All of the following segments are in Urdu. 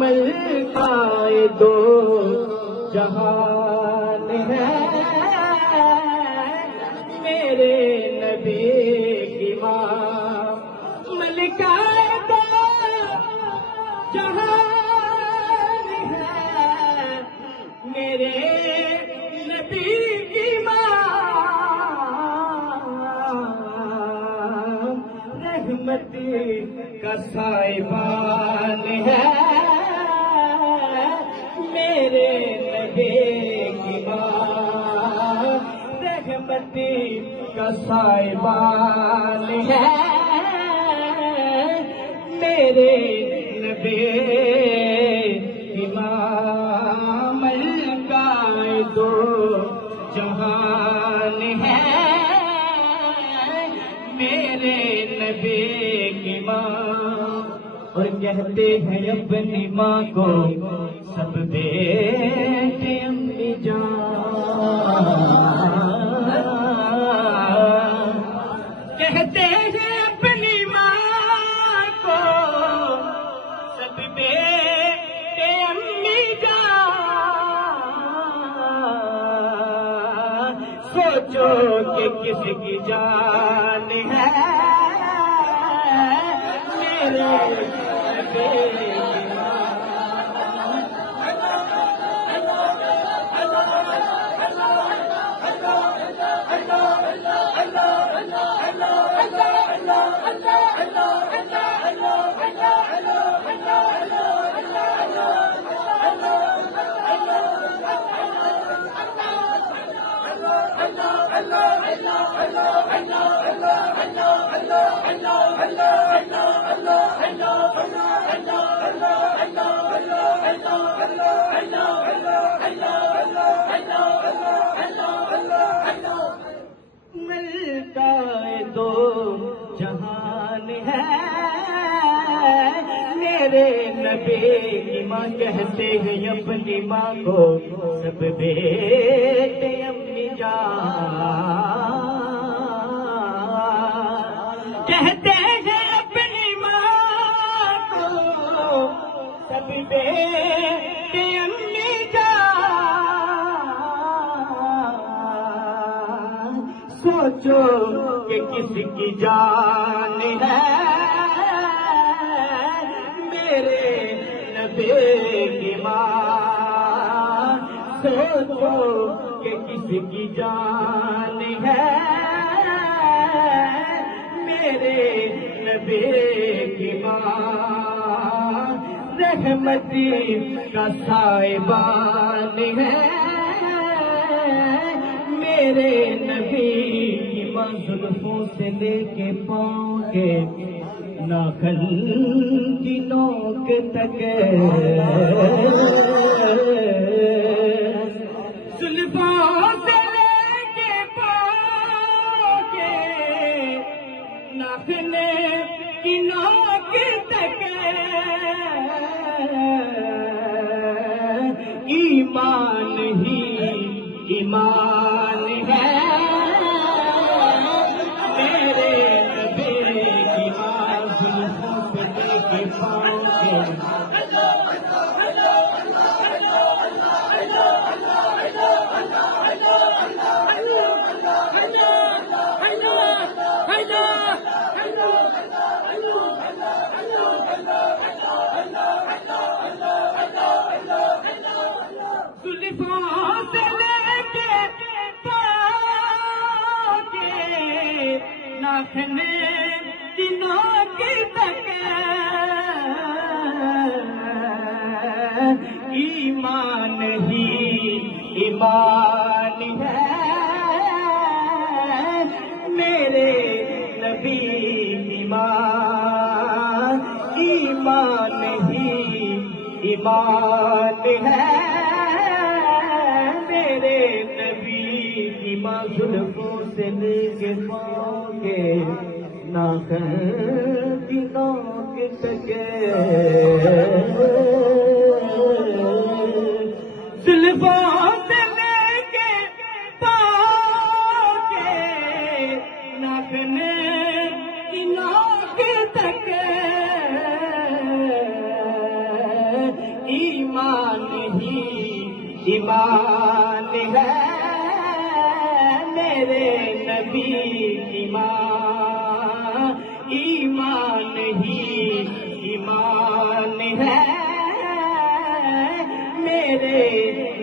ملکہ دو جہان ہے میرے نبی کی ماں، ملکہ دو جہان ہے میرے نبی کی ماں، رحمت کا سائبان ہے میرے نبی کی ماں، رحمت کا سائبان ہے میرے نبی کی ماں، ملکہ دو جہان ہے میرے نبی کی ماں۔ اور کہتے ہیں اپنی ماں کو سب بیٹے امی جان، کہتے ہیں اپنی ماں کو سب بیٹے امی جان، سوچو کہ کس کی جان ہے میرے نبی کی ماں۔ ملکہ دو جہان ہے میرے نبی کی ماں، کہتے ہیں اپنی ماں کو سب بیٹے اپنی جان، کہتے ہیں اپنی ماں کو سب بیٹے امی جان، سوچو کہ کس کی جان ہے میرے نبی کی ماں، سوچو کہ کس کی جان ہے میرے نبی کی ماں، رحمت کا سائبان ہے میرے نبی کی ماں، زلفوں سے لے کے پاؤں کے ناخن کی نوک تک، زلفوں سے لے کے پاؤں کے ناخن کی نوک تک، ایمان ہی ایمان ہے میرے نبی کی ماں، زلفوں سے لے کے پاؤں کے زلفوں سے لے کے پاؤں کے ناخن کی نوک تک، ایمان ہی ایمان ہے میرے نبی کی ماں، ایمان ہی ایمان ہے میرے نبی کی ماں، زلفوں سے لے کے پاؤں کے ناخن کی نوک تک، زلفوں سے لے کے پاؤں کے ناخن کی نوک تک، ایمان ہے میرے نبی ایمان، ایمان ہی ایمان ہے میرے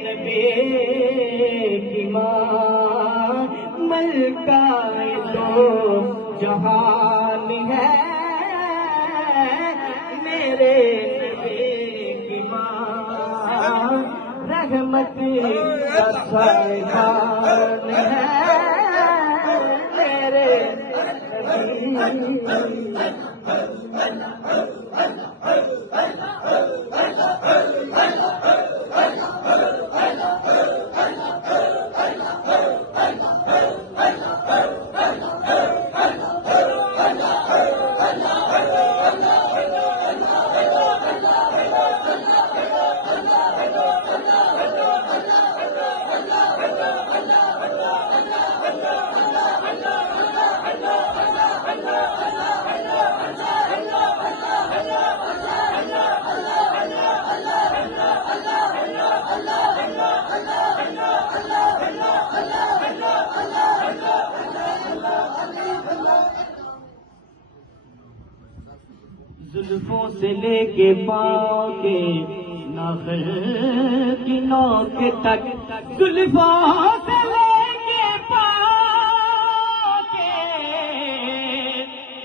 نبی ایمان، ملکہ دو جہان ہے میرے نبی ایمان، رحمت کا سرکار ہے میرے نبی۔ زلفوں سے لے کے پاؤں کے ناخن کی نوک تک، زلفوں سے لے کے پاؤں کے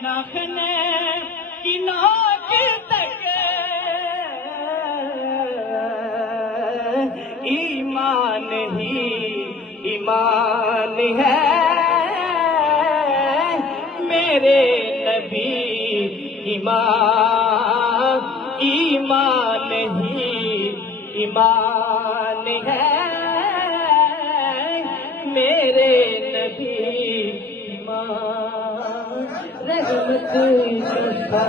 ناخن کی نوک تک، ایمان ہی ایمان ہے میرے نبی ایمان، ایمان ہی ایمان ہے میرے نبی ایمان، رحمت کا